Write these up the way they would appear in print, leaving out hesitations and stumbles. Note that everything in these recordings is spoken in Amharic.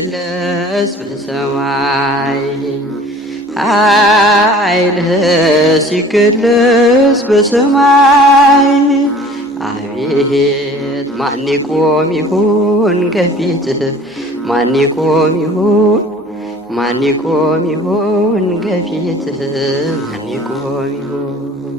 ሲገለጽ በሰማይ ኃይልህ ሲገለጽ በሰማይ አቤት ማን ይቆም ይሁን ከፊትህ ማን ይቆም ይሁን ማን ይቆም ይሁን ከፊትህ ማን ይቆም ይሁን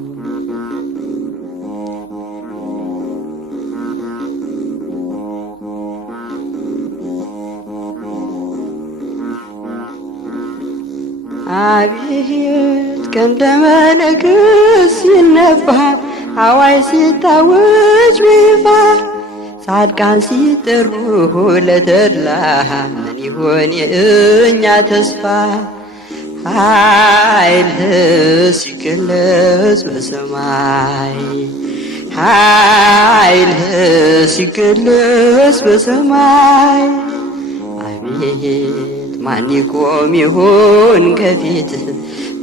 አቤት ቀንደ መለከት ሲነፋ አዋይ ሲታወጅ በይፋ ጻድቃን ሲጠሩ ለተድላ ምን ይሆን የእኛ ተስፋ ኃይልህ ሲገለጽ በሰማይ ኃይልህ ሲገለጽ በሰማይ አቤት ማን ይቆም ይሁን ከፊትህ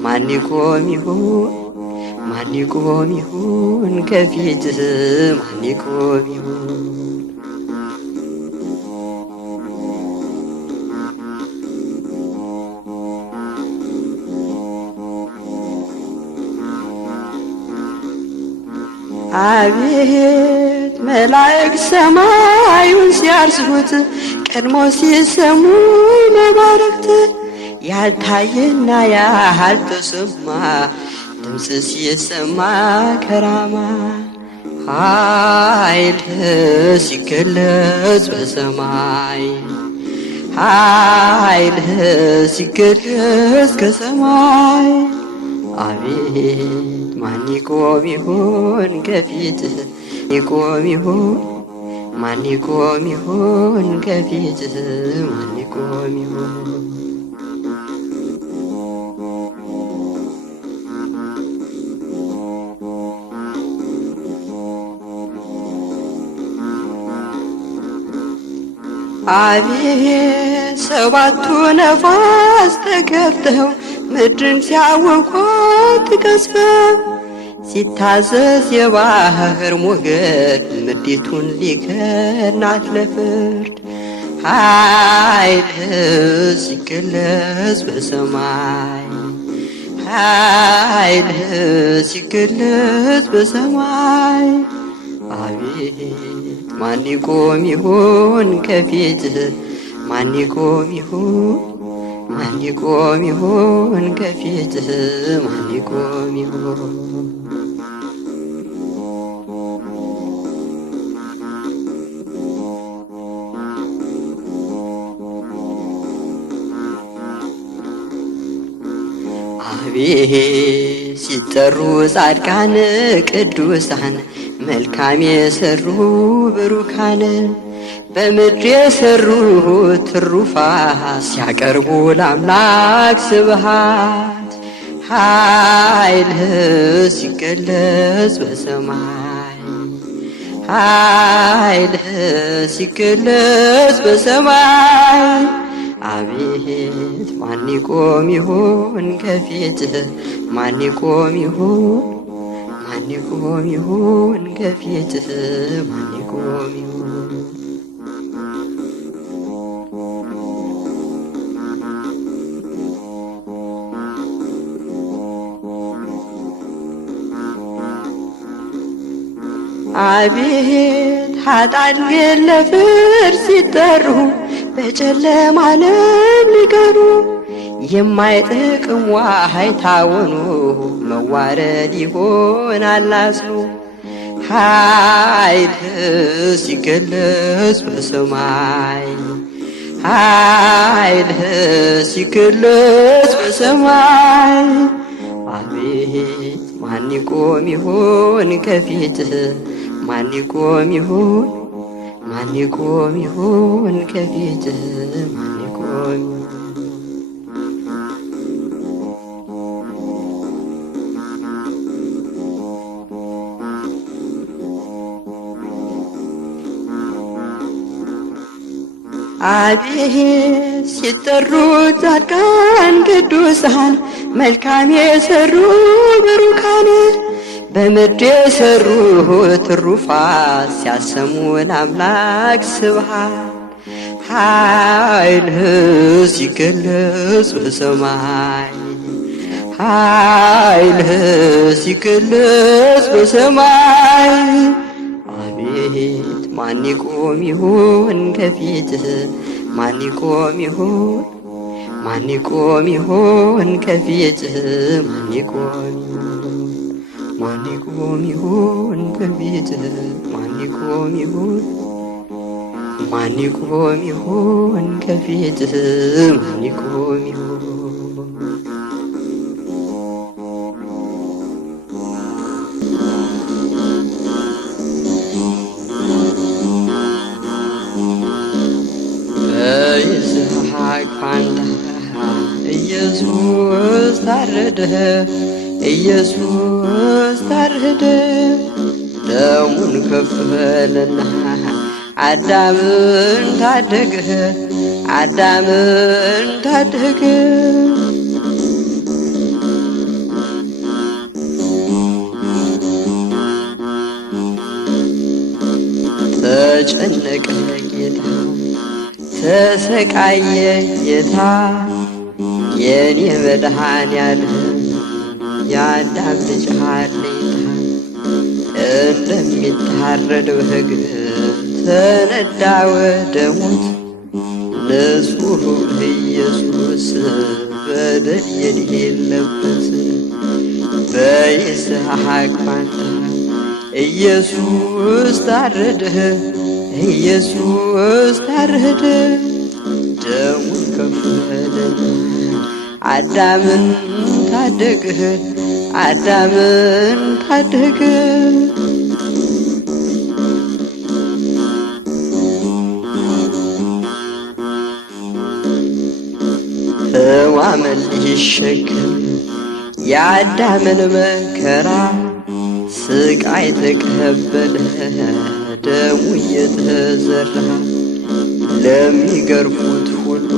ማን ይቆም ይሁን ማን ይቆም ይሁን ከፊትህ ማን ይቆም ይሁን አቤት መላእክት ሰማዩን ሲያርሱት ቀድሞ ሲሰሙ መባረክት ያልታየና ያልተሰማ ድምፅ ሲሰማ ከራማ ኃይልህ ሲገለጽ በሰማይ ኃይልህ ሲገለጽ ከሰማይ አቤት ማን ይቆም ይሁን ከፊትህ ይቆም ይሁን ማን ይቆም ይሁን ከፊትህ ማን ይቆም ይሁን አቤት ሰባቱ ነፋስ ተከፍተው ምድርን ሲያወኳት ቀስፈው ሲታዘዝ የባህር ሞገድ ምድሪቱን ሊከናት ለፍርድ ኃይልህ ሲገለጽ በሰማይ ኃይልህ ሲገለጽ በሰማይ አቤት ማን ይቆም ይሁን ከፊትህ ማን ይቆም ይሁን ማን ይቆም ይሁን ከፊትህ ማን ይቆም ይሁን አቤት ሲጠሩ ጻድቃን ቅዱሳን መልካም የሰሩ ብሩካን በምድር የሰሩ ትሩፋት ሲያቀርቡ ለአምላክ ስብሃት ኃይልህ ሲገለጽ በሰማይ ኃይልህ ሲገለጽ በሰማይ አቤት ማን ይቆም ይሁን ከፊትህ ማን ይቆም ይሁን ማን ይቆም ይሁን ከፊትህ ማን ይቆም ይሁን አቤት ኃጥአን ግን ለፍርድ ሲጠሩ በጨለማ ዓለም ሊቀሩ የማይጠቅም ዋይታ ሆኖ መዋረድ ይሆናል አዝኖ ኃይልህ ሲገለጽ በሰማይ ኃይልህ ሲገለጽ በሰማይ አቤት ማን ይቆም ይሁን ከፊትህ ማን ይቆም ይሁን ማን ይቆም ይሁን ከፊትህ ማን ይቆም አቤት ሲጠሩ ጻድቃን ቅዱሳን መልካም የሰሩ ብሩካን በምድር የሰሩ ትሩፋት ሲያሰሙ ለአምላክ ስብሃት ኃይልህ ሲገለጽ በሰማይ ኃይልህ ሲገለጽ በሰማይ አቤት ማን ይቆም ይሆን ከፊትህ ማን ይቆም ይሆን ማን ይቆም ይሆን ከፊትህ ማን ይቆም ይሆን ማን ይቆም ይሆን ከፊትህ ማን ይቆም ይሆን ማን ይቆም ይሆን ከፊትህ ማን ይቆም ይሆን በይስሐቅ ፋንታ ኢየሱስ ታረደ ኢየሱስ ታረደ ደሙን ከፈለና አዳምን ታደገ አዳምን ታደገ ተጨነቀ ጌታ ተሰቃየ ጌታ የኔ መድኃኔዓለም የአዳም ልጅ ሀሌታ እንደሚታረድ በግ ተነዳ ወደ ሞት ንጹሕ ኢየሱስ በደል የሌለበት በይስሐቅ ፋንታ ኢየሱስ ታረደ ኢየሱስ ታረደ ደሙን ከፈለና አዳምን ታደገ አዳምን ታደገ ሕማምን ሊሸከም የአዳምን መከራ ስቃይ ተቀበለ ደሙ እየተዘራ ለሚገርፉት ሁሉ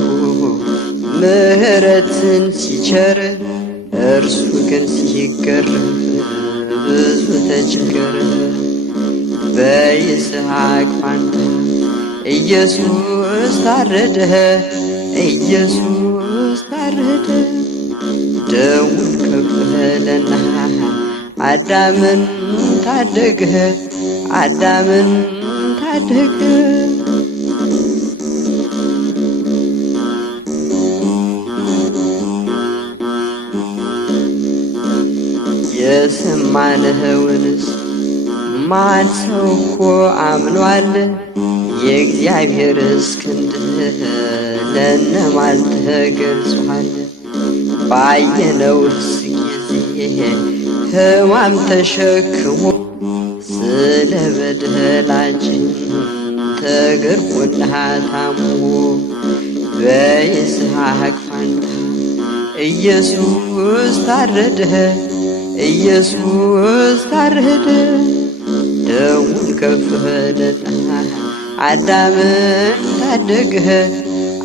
ምሕረትን ሲቸር እርሱ ግን ሲገረፍ ብዙ ተቸገረ በይስሐቅ ፋንታ ኢየሱስ ታረደ ኢየሱስ ታረደ ደሙን ከፈለና አዳምን ታደገ አዳምን ታደገ የሰማንኸውንስ ማን ሰው እኮ አምኗል የእግዚአብሔርስ ክንድ ለእነማን ተገልጿል ባየነውስ ጊዜ ሕማም ተሸክሞ ስለ በደላችን ተገርፎና ታሞ በይስሐቅ ፋንታ ኢየሱስ ታረደ ኢየሱስ ታረደ ደሙን ከፈለና አዳምን ታደገ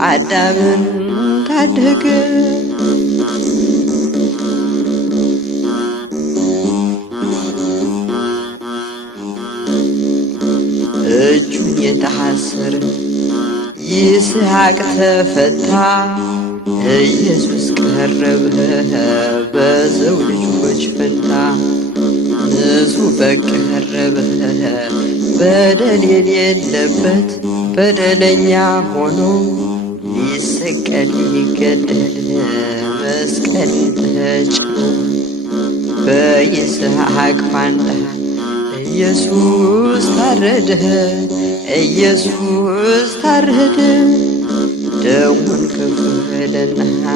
አዳምን ታደገ እጁን የታሰረ ይስሐቅ ተፈታ ኢየሱስ ቀረበ በሰው ልጆች ፈንታ ንጹሕ በግ ቀረበ በደል የሌለበት በደለኛ ሆኖ ሊሰቀል ሊገደል መስቀል ተጭኖ በይስሐቅ ፋንታ ኢየሱስ ታረደ ኢየሱስ ታረደ ደሙን ከፈለና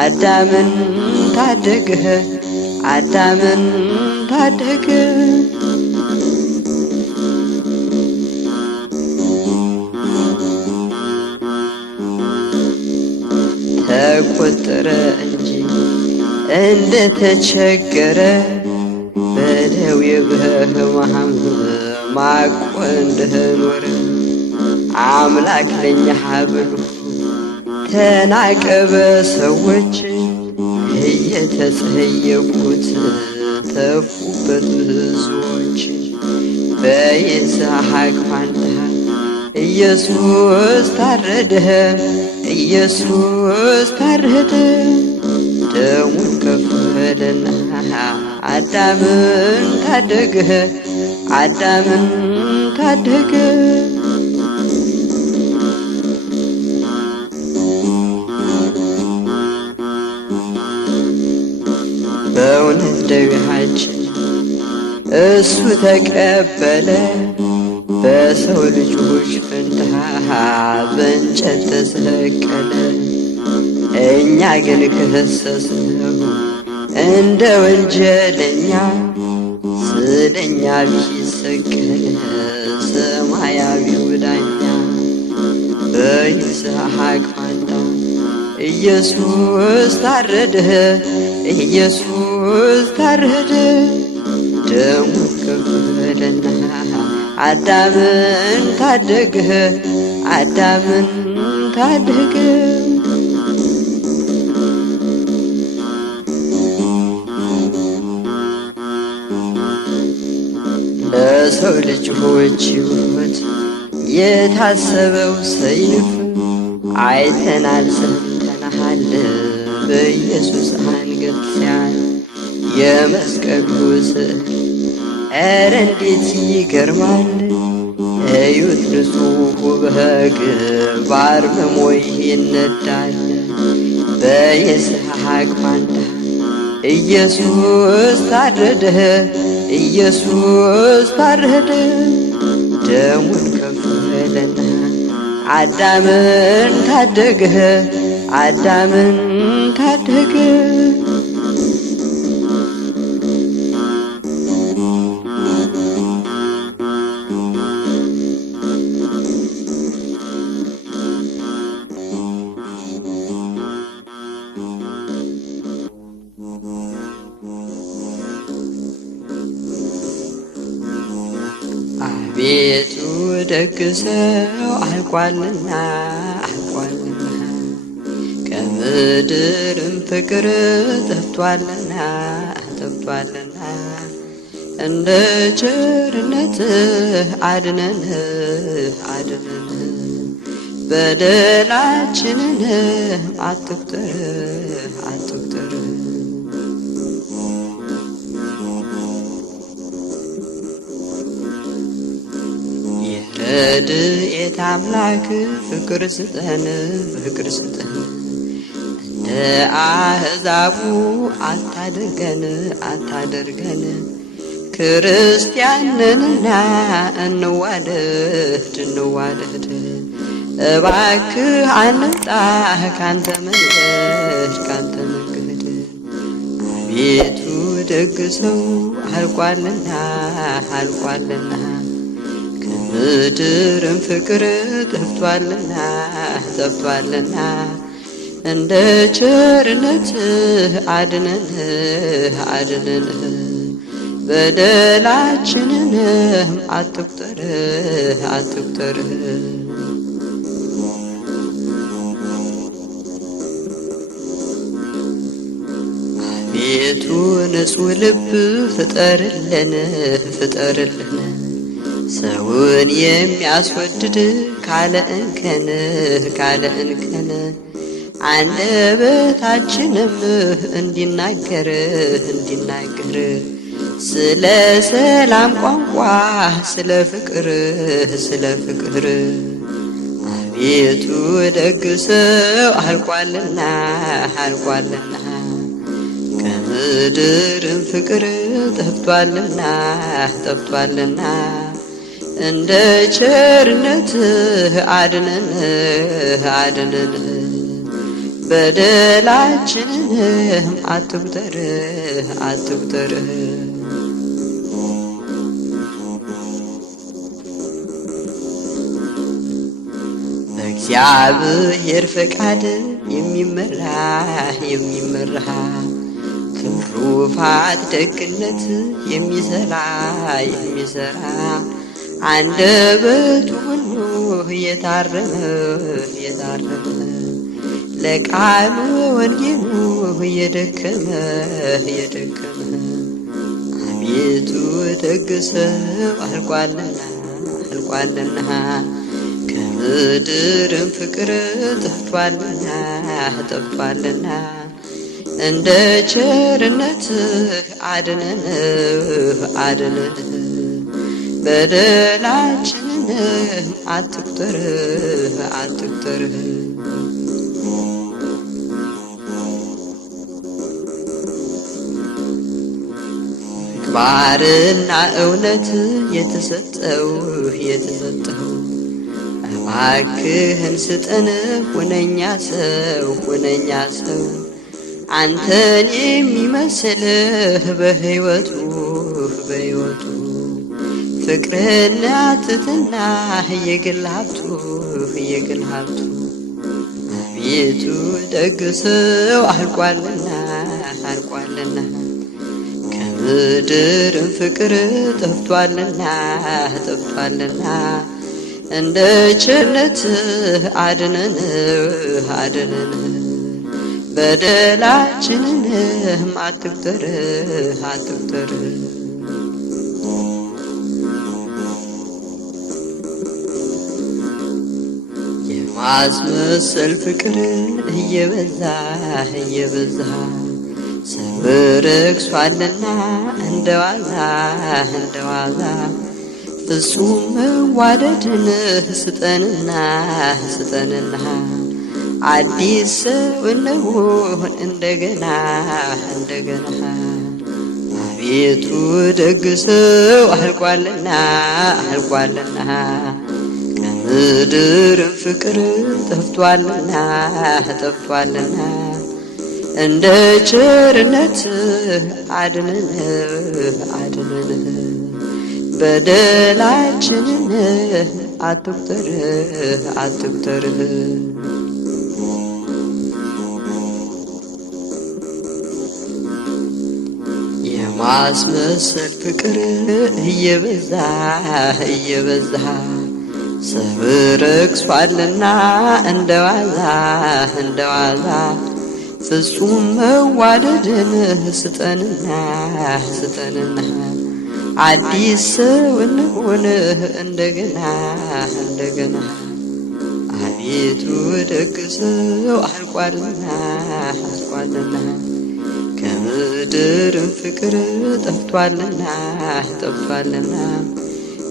አዳምን ታደገ አዳምን ታደገ ተቆጠረ እንጂ እንደተቸገረ በደዌ በሕማም ማቆ እንደኖረ አምላክ ለኛ ብሎ ተናቀ በሰዎች እየተጸየፉት ተፉበት ብዙዎች በይስሐቅ ፋንታ ኢየሱስ ታረደ ኢየሱስ ታረደ ደሙን ከፈለና አዳምን ታደገ አዳምን ታደገ በእውነት ደዌያችን እሱ ተቀበለ በሰው ልጆች ፈንታ በእንጨት ተሰቀለ እኛ ግን ከሰስነው እንደ ወንጀለኛ ስለኛ ቢሰቀል ሰማያዊው ዳኛ በይስሐቅ ፋንታ ኢየሱስ ታረደ ኢየሱስ ታረደ ደሙን ከፈለና አዳምን ታደገ አዳምን ታደገ ለሰው ልጆች ሕይወት የታሰበው ሰይፍ አይተናል ሰምተናል በኢየሱስ አንገት ሲያል የመስቀሉ ስዕል ኧረ እንዴት ይገርማል እዩት ንጹሑ በግ በአርምሞ ይነዳል በይስሐቅ ፋንታ ኢየሱስ ታረደ ኢየሱስ ታረደ ደሙን ከፈለና አዳምን ታደገ አዳምን ታደገ አቤቱ ደግ ሰው አልቋልና አልቋልና ከምድርም ፍቅር ጠፍቷልና ጠፍቷልና እንደ ቸርነትህ አድነን አድነን በደላችንን አትቁጠር አትቁጠር የረድኤት አምላክ ፍቅር ስጠን ፍቅር ስጠን እንደ አሕዛቡ አታድርገን አታድርገን ክርስቲያንንና እንዋደድ እንዋደድ እባክህ አንውጣ ካንተ መንገድ ካንተ መንገድ አቤቱ ደግ ሰው አልቋልና አልቋልና ከምድርም ፍቅር ጠፍቷልና ጠፍቷልና እንደ ቸርነትህ አድነን አድነን በደላችንንም አትቁጠር አትቁጠር አቤቱ ንጹሕ ልብ ፍጠርልን ፍጠርልን ሰውን የሚያስወድድ ካለ እንከን ካለ እንከን አንደበታችንም እንዲናገር እንዲናገር ስለ ሰላም ቋንቋ ስለ ፍቅር ስለ ፍቅር አቤቱ ደግ ሰው አልቋልና አልቋልና ከምድርም ፍቅር ጠፍቷልና ጠፍቷልና እንደ ቸርነትህ አድነን አድነን በደላችንንም አትቁጠር አትቁጠር በእግዚአብሔር ፈቃድ የሚመራ የሚመራ ትሩፋት ደግነት የሚሰራ የሚሰራ አንደበቱ ሁሉ የታረመ የታረመ ለቃሉ ወንጌሉ የደከመ የደከመ አቤቱ ደግ ሰው አልቋልና አልቋልና ከምድርም ፍቅር ጠፍቷልና እንደ ቸርነትህ አድነን በደላችንን አትቁጠር ምግባርና እውነት የተሰጠው እባክህን ስጠን ሁነኛ ሰው አንተን የሚመስልህ በሕይወቱ ፍቅርና ትሕትና የግል ሀብቱ አቤቱ ደግ ሰው አልቋልና ከምድርም ፍቅር ጠፍቷልና እንደ ቸርነትህ አድነን በደላችንንም አትቁጠር የማስመሰል ፍቅር እየበዛ ሰው ረክሷልና እንደ ዋዛ ፍጹም መዋደድን ስጠንና አዲስ ሰው እንሁን እንደገና አቤቱ ደግ ሰው አልቋልና ከምድርም ፍቅር ጠፍቷልና እንደ ቸርነትህ አድነን በደላችንን አትቁጠር የማስመሰል ፍቅር እየበዛ ሰው ረክሷልና እንደ ዋዛ ፍጹም መዋደድን ስጠንና አዲስ ሰው እንሁን እንደገና አቤቱ ደግ ሰው አልቋልና ከምድርም ፍቅር ጠፍቷልና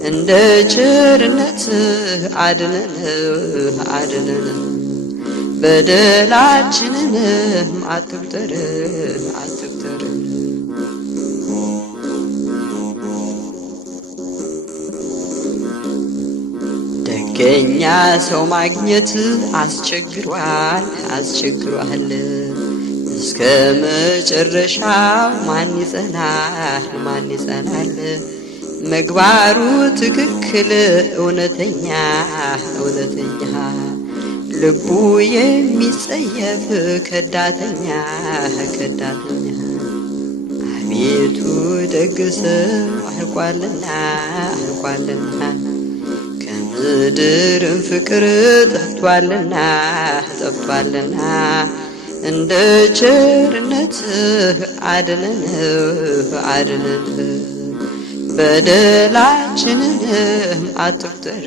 እንደ ቸርነትህ አድነን በደላችንንም አትቁጠር ደገኛ ሰው ማግኘት አስቸግሯል እስከ መጨረሻው ማን ይጸናል ምግባሩ ትክክል እውነተኛ ልቡ የሚጸየፍ ከዳተኛ አቤቱ ደግ ሰው አልቋልና ከምድርም ፍቅር ጠፍቷልና እንደ ቸርነትህ አድነን በደላችንንም አትቁጠር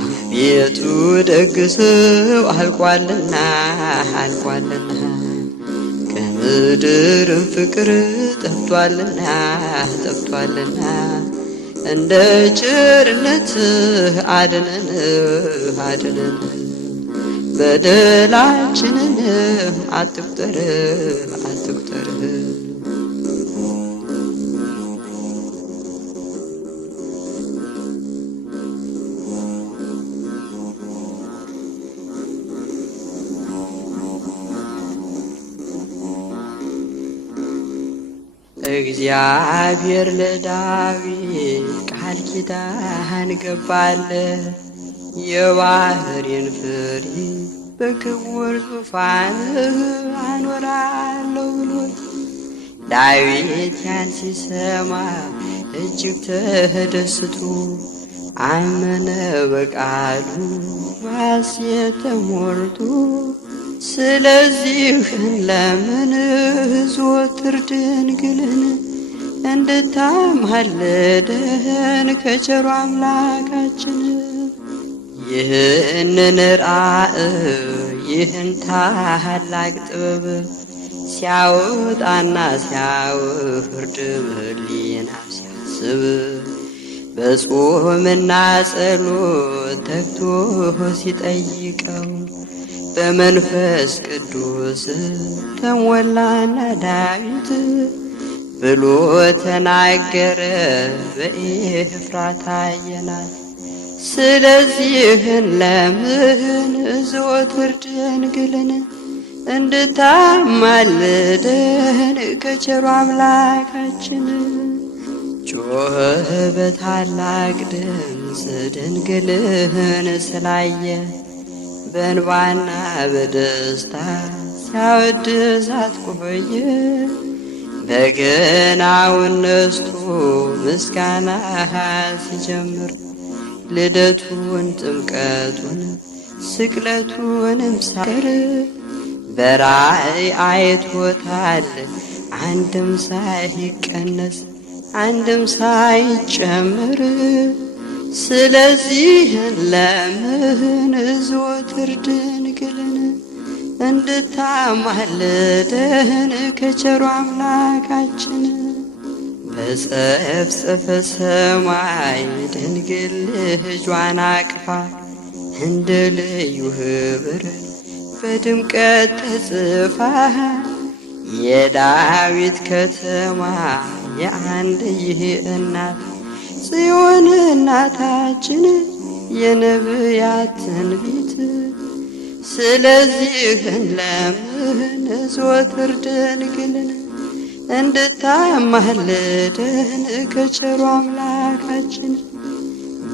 አቤቱ ደግ ሰው አልቋልና ከምድርም ፍቅር ጠፍቷልና እንደ ቸርነትህ አድነን በደላችንንም አትቁጠር እግዚአብሔር ለዳዊት ቃል ኪዳን ገባለት የባህሬን ፍሬ በክቡር ዙፋንህ አኖራለሁ ብሎት ዳዊት ያን ሲሰማ እጅግ ተደስቶ አመነ በቃሉ ሐሴት ተሞልቶ ስለዚህ ለምን ዘወትር ድንግልን እንድታማልደን ከቸሩ አምላካችን ይህንን ራእይ ይህን ታላቅ ጥበብ ሲያወጣና ሲያወርድ በሕሊና ሲያስብ በጾምና ጸሎት ተግቶ ሲጠይቀው በመንፈስ ቅዱስ ተሞላና ዳዊት ብሎ ተናገረ በኤፍራታ አየናት። ስለዚህ ለምን ዘወትር ድንግልን እንድታማልደን ከቸሩ አምላካችን ጮኸ በታላቅ ድምፅ ድንግልን ስላየ በእንባና በደስታ ሲያወድሳት ቆየ። በገናውን ነስቶ ምስጋና ሲጀምር ልደቱን ጥምቀቱን ስቅለቱንም ሳይቀር በራእይ አይቶታል አንድም ሳይቀነስ አንድም ሳይጨምር። ስለዚህ ለምን ዘወትር ድንግልን እንድታማልደን ከቸሩ አምላካችን በጸፍጸፈ ሰማይ ድንግል ልጇን አቅፋ እንደ ልዩ ኅብር በድምቀት ተጽፋ የዳዊት ከተማ የአንድዬ እናት ጽዮን እናታችን የነቢያት ትንቢት። ስለዚህ ለምን ዘወትር ድንግልን እንድታማልደን ከቸሩ አምላካችን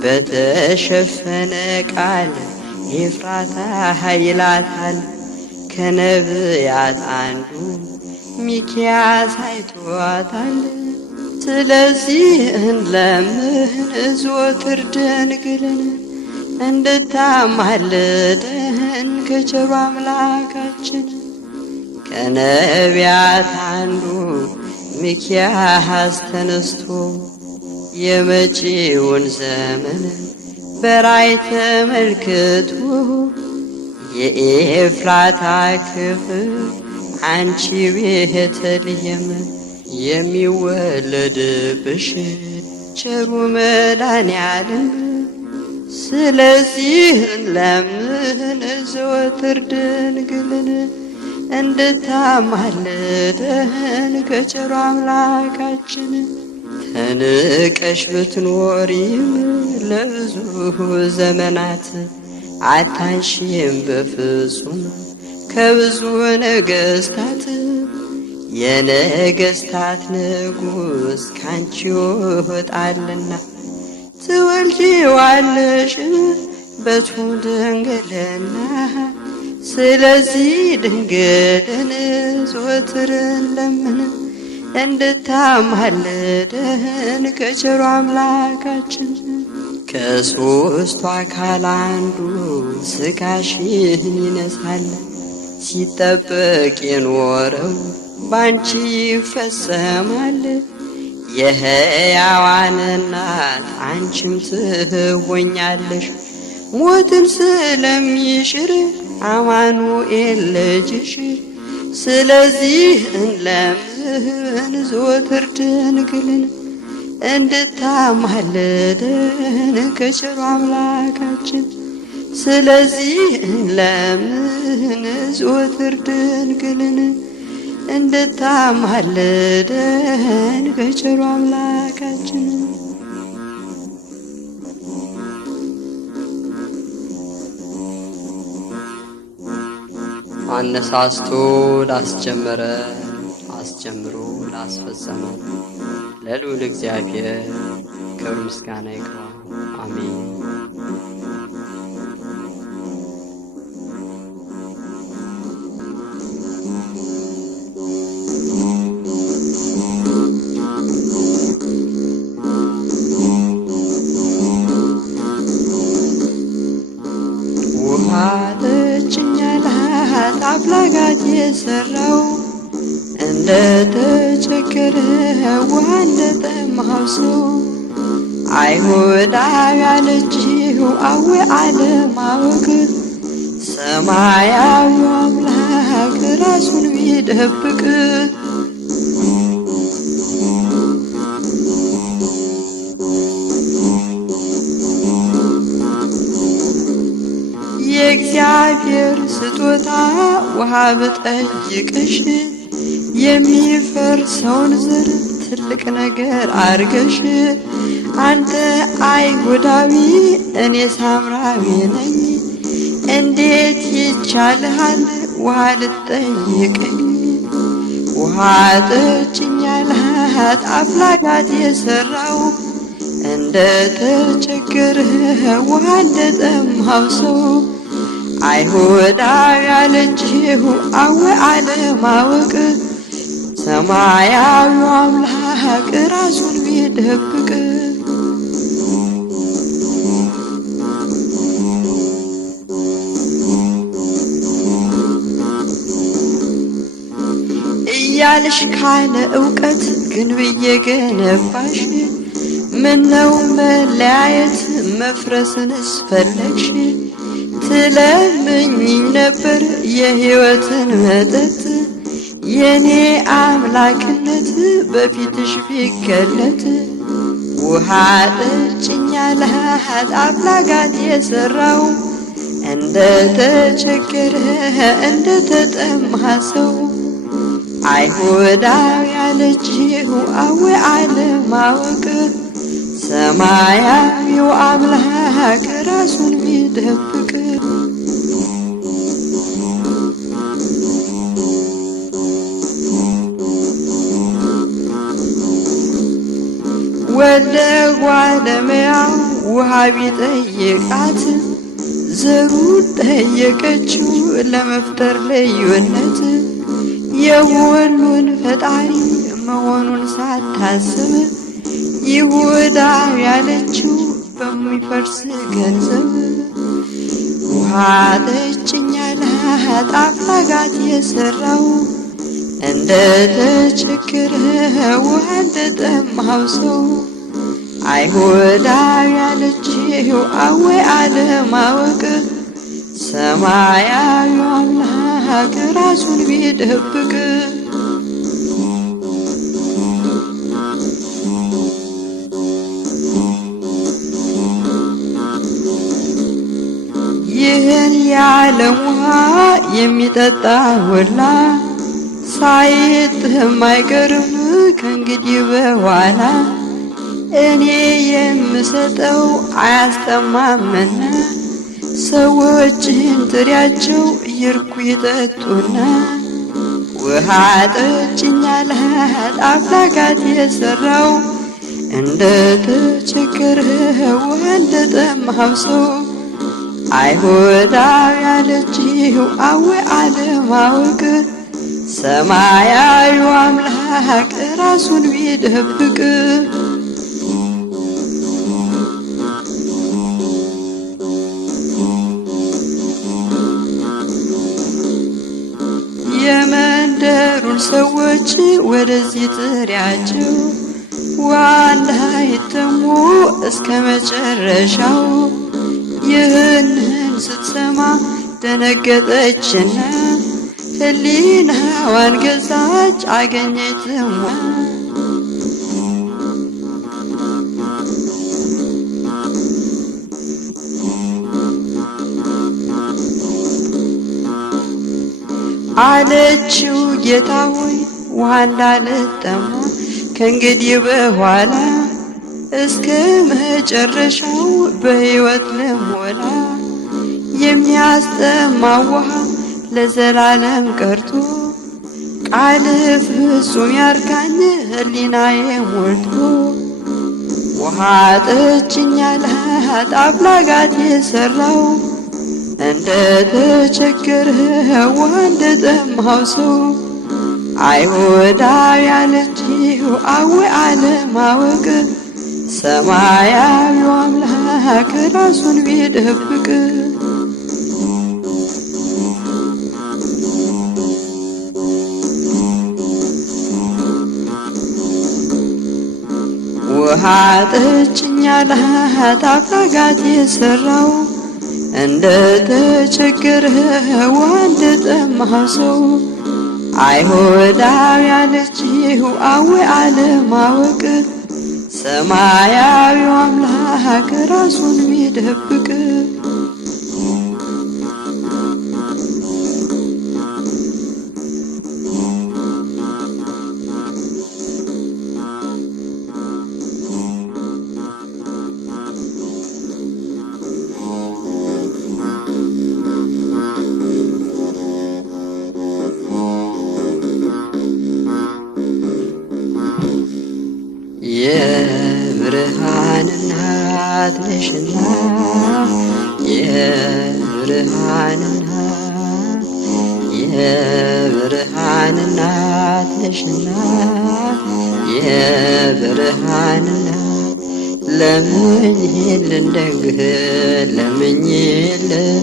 በተሸፈነ ቃል ኤፍራታ ይላታል። ከነቢያት አንዱ ሚክያስ አይቷታል። ስለዚህ ለምን ዘወትር ድንግልን እንድታማልደን ከቸሩ አምላካችን ከነቢያት አንዱ ሚክያስ ተነስቶ የመጪውን ዘመን በራእይ ተመልክቶ የኤፍራታ ክፍል አንቺ ቤተልሔም የሚወለድብሽ ቸሩ መድኃኔዓለም ስለዚህ ለምን ዘወትር ድንግልን እንድታማልደን ከቸሩ አምላካችን ተንቀሽ ብትኖሪም ለብዙ ዘመናት አታንሺም በፍጹም ከብዙ ነገሥታት የነገሥታት ንጉሥ ካንቺ ይወጣልና ትወልጂዋለሽ በቱም ድንግልና። ስለዚህ ድንግልን ዘወትር ለምን እንድታማልደን ከቸሩ አምላካችን ከሦስቱ አካል አንዱ ሥጋሽን ይነሳል ሲጠበቅ የኖረው ባንቺ ይፈጸማል። የሕያዋን እናት አንቺም ትሆኛለሽ ሞትን ስለሚሽር አማኑኤል ልጅሽ። ስለዚህ ለምን ዘወትር ድንግልን እንድታማልደን ከቸሩ አምላካችን ስለዚህ ለምን ዘወትር ድንግልን እንድታማልደን ከቸሩ አምላካችን አነሳስቶ ላስጀመረ አስጀምሮ ላስፈጸመ ለልዑል እግዚአብሔር ክብር ምስጋና ይግባው። አሜን። ውሃ ጠጭኝ አላት አፍላጋት የሰራው እንደ ተቸገረ ውሃ እንደጠማው ሰው አይሁዳዊ ያለችው አዌ አለማወቅ ሰማያዊ አምላክ ራሱን ቢደብቅ የእግዚአብሔር ስጦታ ውሃ ብጠይቅሽ የሚፈርሰውን ዘር ትልቅ ነገር አርገሽ አንተ አይሁዳዊ እኔ ሳምራዊ ነኝ እንዴት ይቻልሃል ውሃ ልጠይቀኝ? ውሃ ጠጭኝ አላት አፍላጋት የሰራው እንደ ተቸገረ ውሃ እንደጠማው ሰው አይሁዳዊ ያለችው አዌ አለማወቅ ሰማያዊ አምላክ ራሱን ቢደብቅ እያልሽ ካለ እውቀት ግንብ እየገነባሽ ምነው መለያየት መፍረስንስ ፈለግሽ? ትለምኝኝ ነበር የሕይወትን መጠጥ የኔ አምላክነት በፊትሽ ቢገለጥ ውሃ ጠጭኝ አላት አፍላጋት የሰራው እንደ ተቸገረ እንደ ተጠማ ሰው አይሁዳዊ ያለችው አዌ አለማወቅ ሰማያዊው አምላክ ራሱን ቢደብቅ ወልደ ጓለመያው ውሃ ቢጠይቃት ዘሩ ጠየቀችው ለመፍጠር ልዩነት የሁሉን ፈጣሪ መሆኑን ሳታስብ ይሁዳ ያለችው በሚፈርስ ገንዘብ ውሃ ጠጭኝ አላት አፍላጋት የሰራው እንደ ተቸገረ ውሃ እንደጠማው ሰው አይሁዳዊ ያለችው አዌ አለማወቅ ሰማያዊ አምላክ ራሱን ቢደብቅ ይህን የዓለም ውሃ የሚጠጣ ሁላ ሳይጥም አይቀርም ከእንግዲህ በኋላ እኔ የምሰጠው አያስጠማምና ሰዎችን ጥሪያቸው ይርኩ ይጠጡና ውሃ ጠጭኝ አላት አፍላጋት የሰራው እንደ ተቸገረ ውሃ እንደጠማው ሰው አይሁዳዊ ያለችው አዌ አለማወቅ ሰማያዊ አምላክ ራሱን ቢደብቅ የመንደሩን ሰዎች ወደዚህ ጥሪያቸው ውሃ እንዳይጠሙ እስከ መጨረሻው ይህንን ስትሰማ ደነገጠችና ሕሊናዋን ገዛች አገኘች ጥሟ አለችው ጌታ ሆይ ውሃ እንዳልጠማ ከእንግዲህ በኋላ እስከ መጨረሻው በሕይወት ልሞላ የሚያስጠማ ውሃ ለዘላለም ቀርቶ ቃል ፍጹም ያርካኝ ሕሊናዬ ሞልቶ ውሃ ጠጭኝ አላት አፍላጋት የሰራው እንደ ተቸገረ ውሃ እንደጠማው ሰው አይሁዳዊ ያለችው አዌ አለማወቅ ሰማያዊው አምላክ ራሱን ቢደብቅ ውሃ ጠጭኝ አላት አፍላጋት የሰራው እንደ ተቸገረ ውሃ እንደጠማህ ሰው አይሁዳዊ ያለችው አዌ አለማወቅ ሰማያዊው አምላክ ራሱን ሚደብቅ የብርሃን እናት ነሽና የብርሃን እናት ነሽና የብርሃን እናት ለምኝልን ደግህ ለምኝልን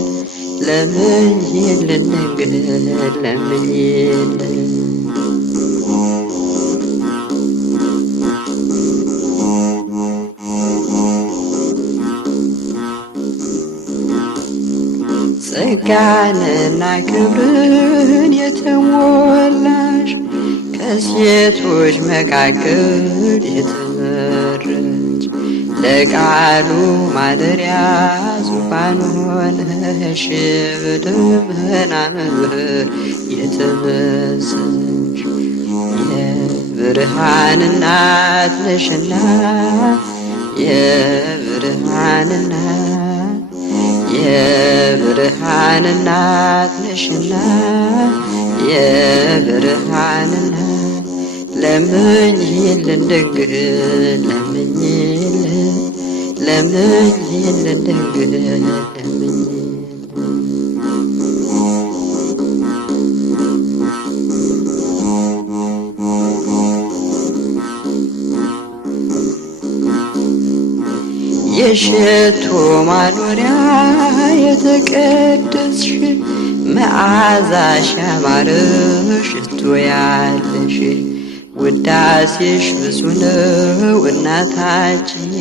ደግህ ለምኝልን ጸጋንና ክብርን የተሞላሽ ከሴቶች መካከል የተመረጥሽ ለቃሉ ማደሪያ ዙፋን ሆነሽ በደመና መብረር የተመሰልሽ የብርሃን እናት ነሽና የብርሃን እናት ነሽና የብርሃን እናት ለምኝልን ደግህ ለምኝልን ደግህ ለምኝልን የሽቱ ማኖሪያ የተቀደስሽ መዓዛሽ ያማረ ሽቱ ያለሽ ውዳሴሽ ብዙ ነው እናታችን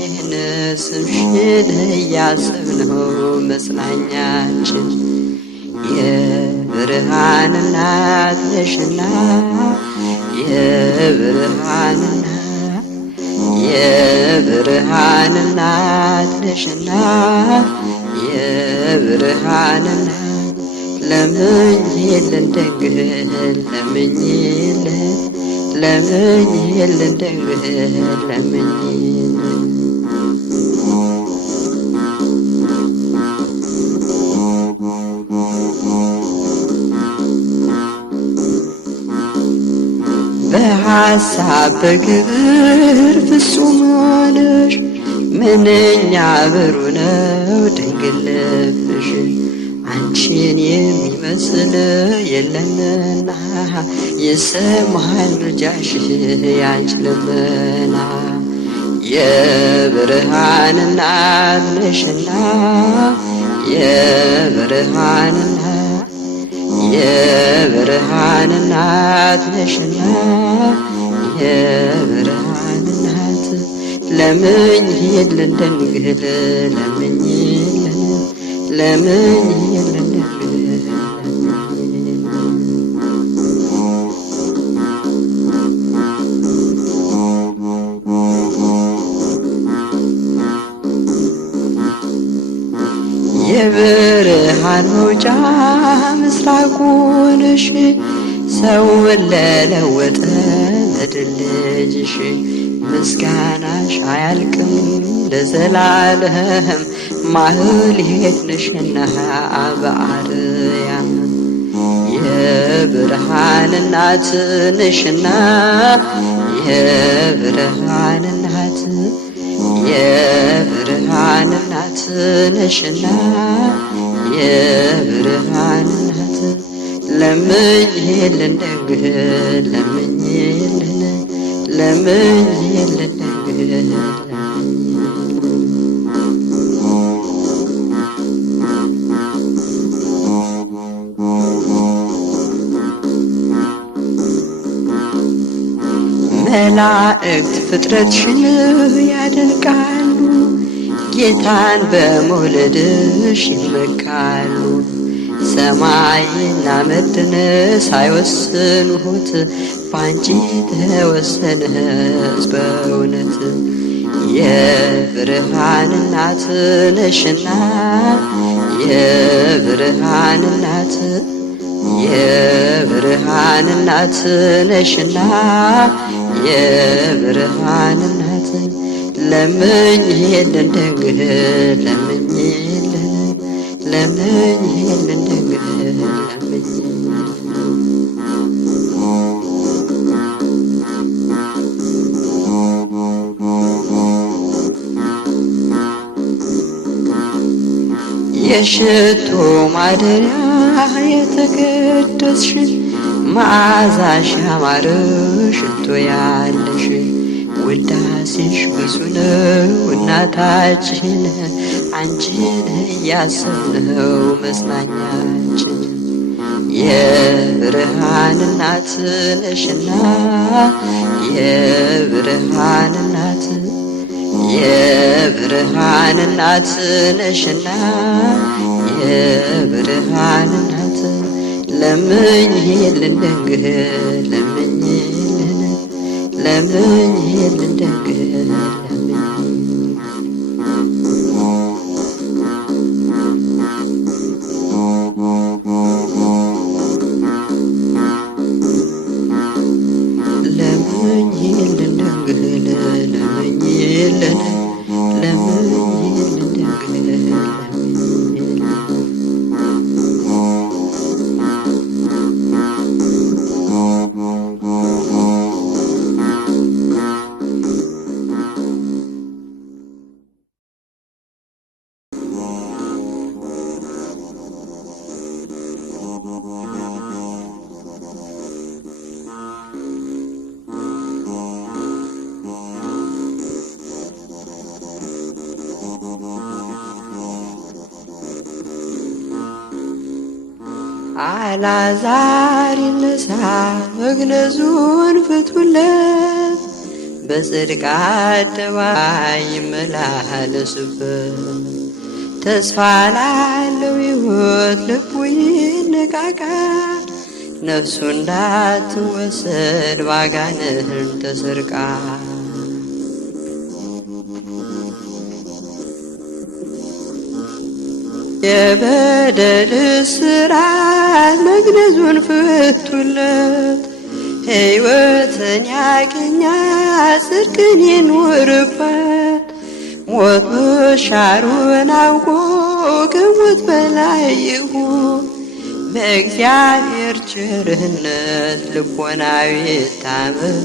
ስምሽን እያሰብነው መጽናኛችን የብርሃን እናት ነሽና የብርሃን እናት ነሽና የብርሃን እናት ለምኝልን ደግህ ለምኝልን ደግህ ለምኝልን በሐሳብ በግብር ፍጹም ሆነሽ ምንኛ ብሩ ነው ድንግል ልብሽ አንቺን የሚመስል የለምና ይሰማል ምልጃሽ ያንቺ ልመና የብርሃን እናት ነሽና የብርሃን እናት ነሽና የብርሃን እናት ለምኝልን ድንግል ለምኝልን ድንግል የብርሃን መውጫ ምስራቁ ነሽ ሰውን ለለወጠ በድልጅሽ ምስጋናሽ አያልቅም ለዘላለም ማህሌት ነሽና በአርያም የብርሃን እናት ነሽና የብርሃን እናት ነሽና የብርሃን እናት ለምኝልን ደግህ ለምኝልን ደግህ መላእክት ፍጥረትሽን ያደንቃሉ፣ ጌታን በመውለድሽ ይመካሉ። ሰማይና ምድርን ሳይወስኑት ባንቺ ተወሰንስ በእውነት። የብርሃን እናት ነሽና የብርሃን እናት የብርሃን እናት ነሽና የብርሃን እናት ለምኝልን ድንግል ለምኝልን ለምኝልን ድንግል ለምኝልን። የሽቱ ማደሪያ የተቀደስሽ መዓዛሽ ያማረ ሽቶ ያለሽ ውዳሴሽ ብዙ ነው እናታችን አንቺን እያሰብነው መጽናኛችን። የብርሃን እናት ነሽና የብርሃን እናት የብርሃን እናት ነሽና የብርሃን እናት ለምኝልን ድንግል ለምኝልን ለምኝልን ድንግል ለምኝልን ድንግል ለምኝልን ለምኝልን ድንግል አልዓዛር ይነሳ መግነዙን ፍቱለት፣ በጽድቅ አደባባይ ይመላለሱበት። ተስፋ ላለው ሕይወት ልቡ ይነቃቃ፣ ነፍሱ እንዳትወሰድ ባጋንንት ተሰርቃ። የበደል እስራት መግነዙን ፍቱለት፣ ሕይወትን ያገኛ ጽድቅን ይኑርበት። ሞት መሻሩን አውቆ ከሞት በላይ ይሁን፣ በእግዚአብሔር ቸርነት ልቦናዊ ይታመን።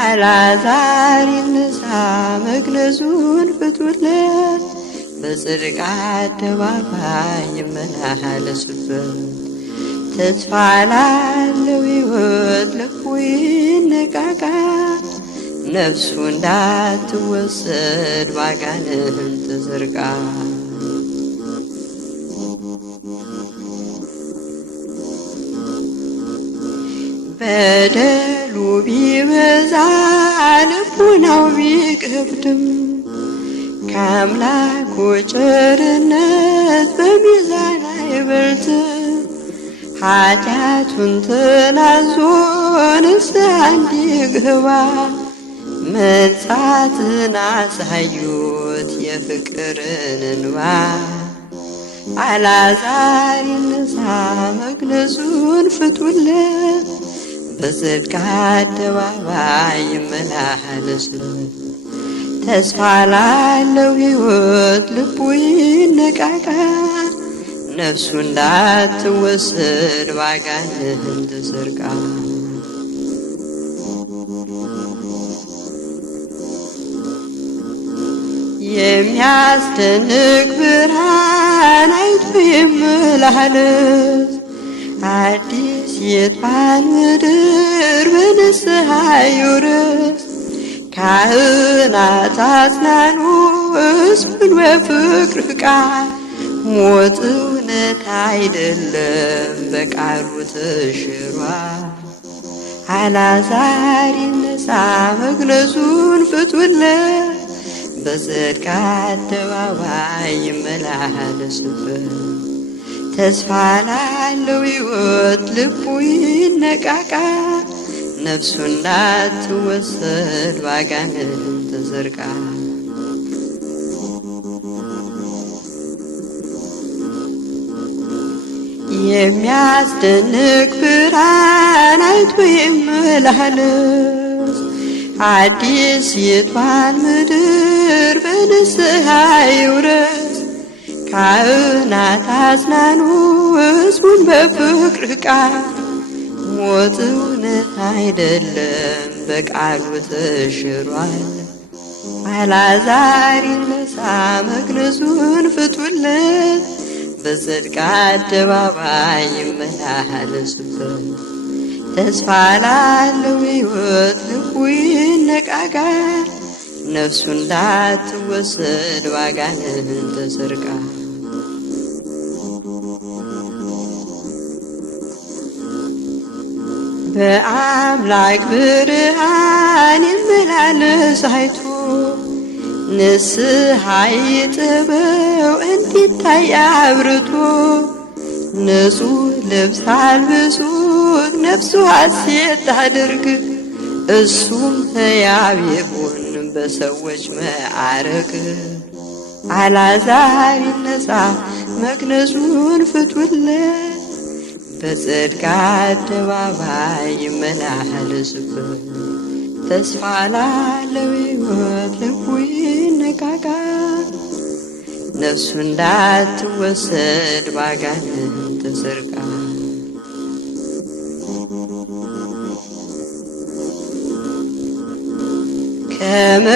አልዓዛር ይነሳ መግነዙን ፍቱለት፣ በጽድቅ አደባባይ ይመላለሱበት። ተስፋ ላለው ሕይወት ልቡ ይነቃቃ፣ ነፍሱ እንዳትወሰድ ባጋንንት ተሰርቃ። በደሉ ቢበዛ ልቡናው ቢከብድም ከአምላኩ ቸርነት በሚዛን አይበልጥም። ኃጢአቱን ተናዞ ንስሐ እንዲገባ መንጻትን አሳዩት የፍቅርን እንባ። አልዓዛር ይነሳ መግነዙን ፍቱለት፣ በጽድቅ አደባባይ ይመላለሱበት። ተስፋ ላለው ሕይወት ልቡ ይነቃቃ፣ ነፍሱ እንዳትወሰድ ባጋንንት ተሰርቃ። የሚያስደንቅ ብርሃን አይቶ ይመላለስ፣ አዲስ የጥፋን ምድር በንስሐ ይውረስ። ካህናት አጽናኑ ሕዝቡን በፍቅር ቃል፣ ሞት እውነት አይደለም በቃሉ ተሽሯል። አልዓዛር ይነሳ መግነዙን ፍቱለት፣ በጽድቅ አደባባይ ይመላለስበት። ተስፋ ላለው ሕይወት ልቡ ይነቃቃ፣ ነፍሱ እንዳትወሰድ ባጋንንት ተዘርጋ። የሚያስደንቅ ብርሃን አይቶ ይመላለስ፣ አዲስ የቷን ምድር በንስሐ ይውረስ። ካህናት አጽናኑ ሕዝቡን በፍቅር ቃል፣ ሞት እውነት አይደለም በቃሉ ተሽሯል። አልዓዛር ይነሳ መግነዙን ፍቱለት፣ በጽድቅ አደባባይ ይመላለስበት። ተስፋ ላለው ሕይወት ልቡ ይነቃቃ፣ ነፍሱ እንዳትወሰድ ባጋንንት ተሰርቃ። በአምላክ ብርሃን ይመላለስ አይቶ፣ ንስሐ ይጥበው እንዲታይ አብርቶ። ንጹሕ ልብስ አልብሱት ነፍሱ ሐሴት ታድርግ፣ እሱም ሕያው ይሁን በሰዎች መዓረግ። አልዓዛር ይነሳ መግነዙን ፍቱለት፣ በጽድቅ አደባባይ ይመላለስበት። ተስፋ ላለው ሕይወት ልቡ ይነቃቃ፣ ነፍሱ እንዳትወሰድ ባጋንንት ተሰርቃ።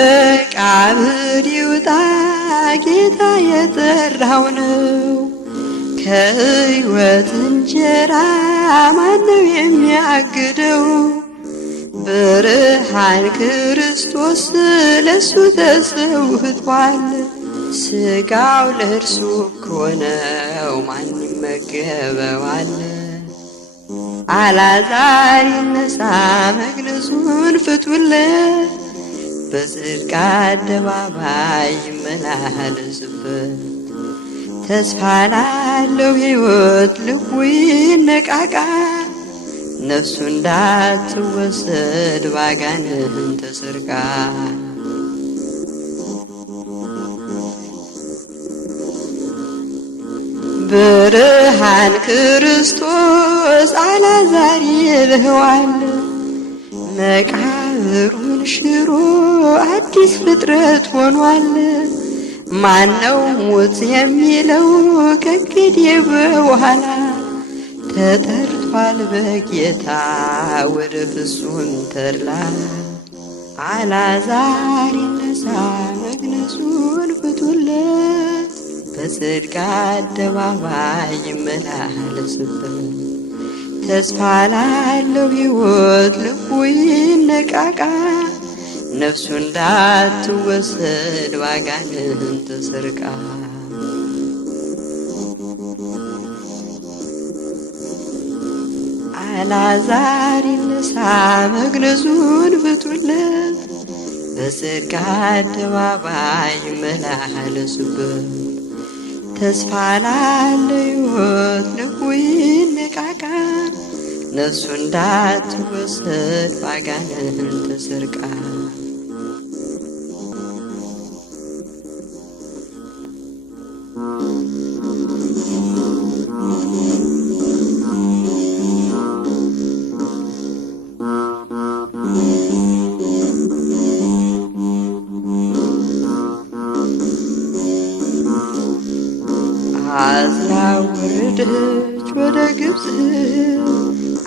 ከመቃብር ይውጣ ጌታ የጠራው ነው፣ ከሕይወት እንጀራ ማነው የሚያግደው? ብርሃን ክርስቶስ ለሱ ተሰውቷል፣ ሥጋው ለእርሱ እኮ ነው ማን ይመገበዋል? አልዓዛር ይነሳ መግነዙን ፍቱለት፣ በጽድቅ አደባባይ ይመላለስበት። ተስፋ ላለው ሕይወት ልቡ ይነቃቃ፣ ነፍሱ እንዳትወሰድ ባጋንንት ተሰርቃ። ብርሃን ክርስቶስ አልዓዛር ይልህዋል፣ መቃብሩን ሽሮ አዲስ ፍጥረት ሆኗል። ማነው ሞት የሚለው ከእንግዲህ በኋላ? ተጠርቷል በጌታ ወደ ፍጹም ተድላ። አልዓዛር ይነሳ መግነዙን ፍቱለት፣ በጽድቅ አደባባይ ይመላለስበት። ተስፋ ላለው ሕይወት ልቡ ይነቃቃ፣ ነፍሱ እንዳትወሰድ ባጋንንት ተሰርቃ። አልዓዛር ይነሳ መግነዙን ፍቱለት፣ በጽድቅ አደባባይ ይመላለስበት። ተስፋ ላለው ሕይወት ልቡ ይነቃቃ፣ ነፍሱ እንዳትወሰድ ባጋንንት ተሰርቃ። አዝላ ወረደች ወደ ግብፅ፣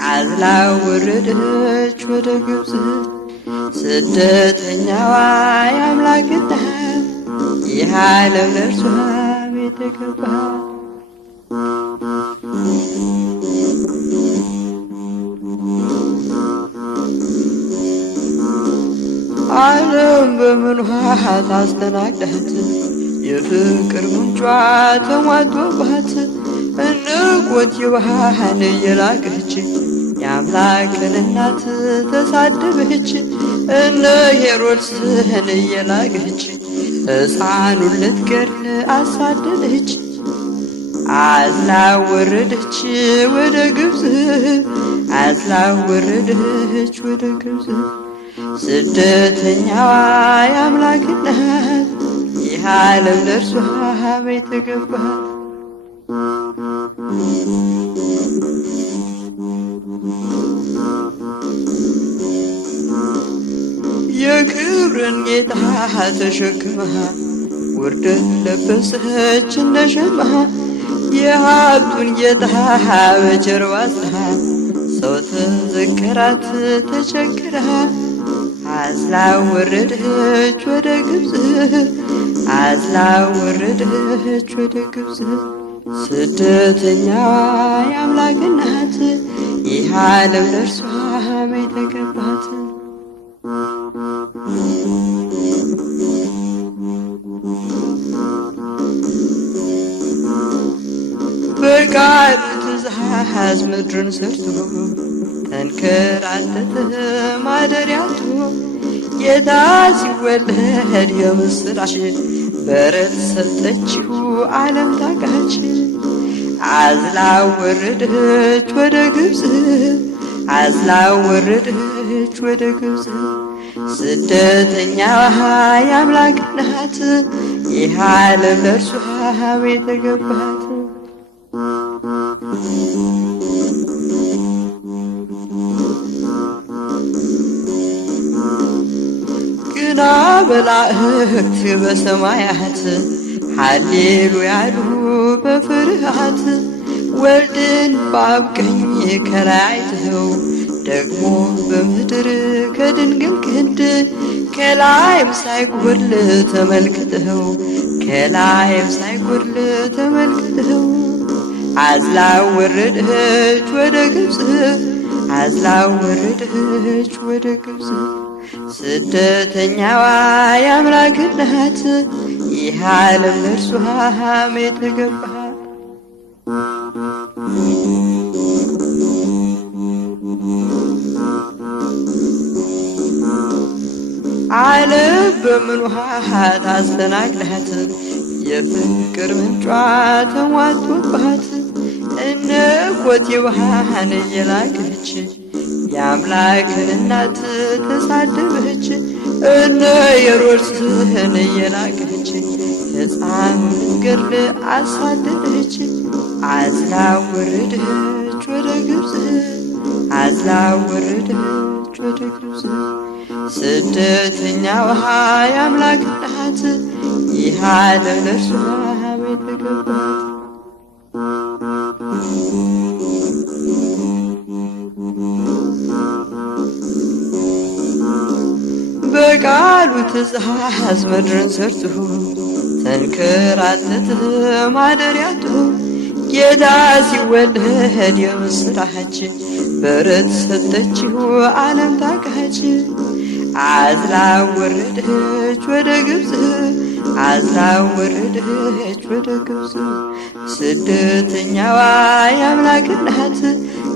አዝላ ወረደች ወደ ግብፅ። ስደተኛዋ የአምላክ እናት፣ ይህ ዓለም ለእርሷ ቤት ገባ። ዓለም በምን ውሃ ታስተናግዳት? የፍቅር ምንጯ ተሟጦባት፣ እንቆት የባህን እየላቀች የአምላክን እናት ተሳደበች እነ ሄሮድስን እየላገች ሕፃኑን ልትገድል አሳደደች። አዝላ ወረደች ወደ ግብፅ አዝላ ወረደች ወደ ግብፅ ስደተኛዋ የአምላክ እናት ይህ ዓለም ለእርሷ ቤት ገባት። የክብርን ጌታ ተሸክማ ውርደት ለበሰች እንደ ሸማ የሀብቱን ጌታ በጀርባ አዝላ ሰው ተዘከራት ተቸግራ አዝላ ወረደች ወደ ግብፅ አዝላ ወረደች ወደ ግብፅ ስደተኛዋ የአምላክ እናት ይህ ዓለም ለእርሷ ቤት ገባት። በቃሉ ትእዛዝ ምድርን ሰርቶ ተንከራተተ ማደሪያቱ ጌታ ሲወለድ የምስራች በረት ሰጠችው ዓለም ታቃች። አዝላ ወረደች ወደ ግብፅ አዝላ ወረደች ወደ ግብፅ ስደተኛዋ የአምላክ እናት ይህ ዓለም ለእርሷ ቤት ገባት። ግና መላእክት በሰማያት ሃሌሉያ አሉ በፍርሃት ወልድን በአብ ቀኝ ከላይ አይተው ደግሞ በምድር ከድንግል ክንድ ከላይም ሳይጎድል ተመልክተው ከላይም ሳይጎድል ተመልክተው አዝላ ወረደች ወደ ግብፅ አዝላ ወረደች ወደ ግብፅ ስደተኛዋ የአምላክ እናት ይህ ዓለም ለእርሷ ቤት ገባት። ዓለም በምን ውሃ ታስተናግዳት የፍቅር ምንጯ ተሟጦባት እነ ኮቴ ውሃን እየላከች የአምላክን እናት ተሳደበች እነ ሄሮድስን እየላከች ሕፃኑን ገድል አሳደደች። አዝላ ወረደች ወደ ግብፅ አዝላ ወረደች ወደ ግብፅ ስደተኛዋ የአምላክ እናት ይህ ዓለም ለእርሷ ቤት ገባት። በቃሉ ትእዛዝ ምድርን ሰርቶ ተንከራተተ ማደሪያቱ ጌታ ሲወለድ የምስራች በረት ሰጠችው ዓለም ታቃች። አዝላ ወረደች ወደ ግብፅ አዝላ ወረደች ወደ ግብፅ ስደተኛዋ የአምላክ እናት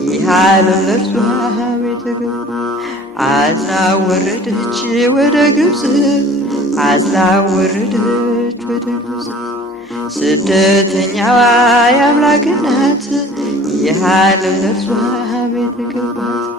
ይህ ዓለም ለእርሷ ቤት ገባት። አዝላ ወረደች ወደ ግብፅ አዝላ ወረደች ወደ ግብፅ ስደተኛዋ የአምላክ እናት ይህ ዓለም ለእርሷ ቤት ገባት።